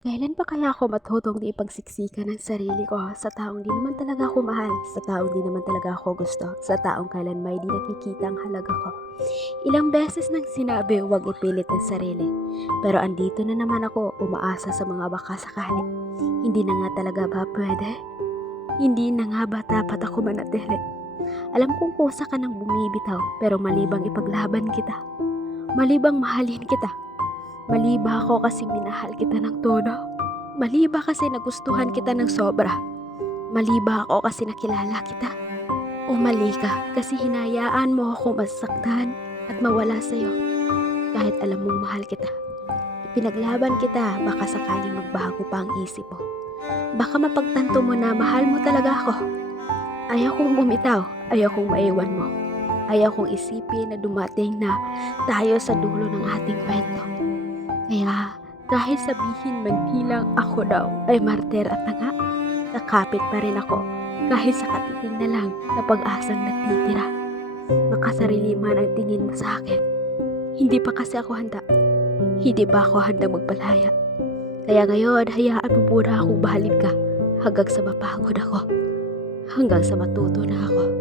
Kailan pa kaya ako matutong di ipagsiksikan ng sarili ko sa taong di naman talaga ako mahal, sa taong di naman talaga ako gusto, sa taong kailan may di nakikita ang halaga ko. Ilang beses nang sinabi huwag ipilit ang sarili, pero andito na naman ako umaasa sa mga baka sakali. Hindi na nga talaga ba pwede? Hindi na nga ba dapat ako manatili? Alam kong kusa ka nang bumibitaw, pero malibang ipaglaban kita, malibang mahalin kita, mali ba ako kasi minahal kita ng todo? Mali ba kasi nagustuhan kita ng sobra? Mali ba ako kasi nakilala kita? O mali ka kasi hinayaan mo ako masaktan at mawala sa'yo kahit alam mong mahal kita? Ipinaglaban kita, baka sakaling magbago pa ang isip mo. Baka mapagtanto mo na mahal mo talaga ako. Ayaw kong bumitaw, ayaw kong maiwan mo. Ayaw kong isipin na dumating na tayo sa dulo ng ating kwento. Kaya kahit sabihin man bilang ako daw ay martir at tanga, nakapit pa rin ako kahit sa katiting na lang na pag-asang natitira. Makasarili man ang tingin mo sa akin. Hindi pa kasi ako handa. Hindi pa ako handa magpalaya. Kaya ngayon, hayaan mo muna akong bahalin ka hanggang sa mapagod ako. Hanggang sa matuto na ako.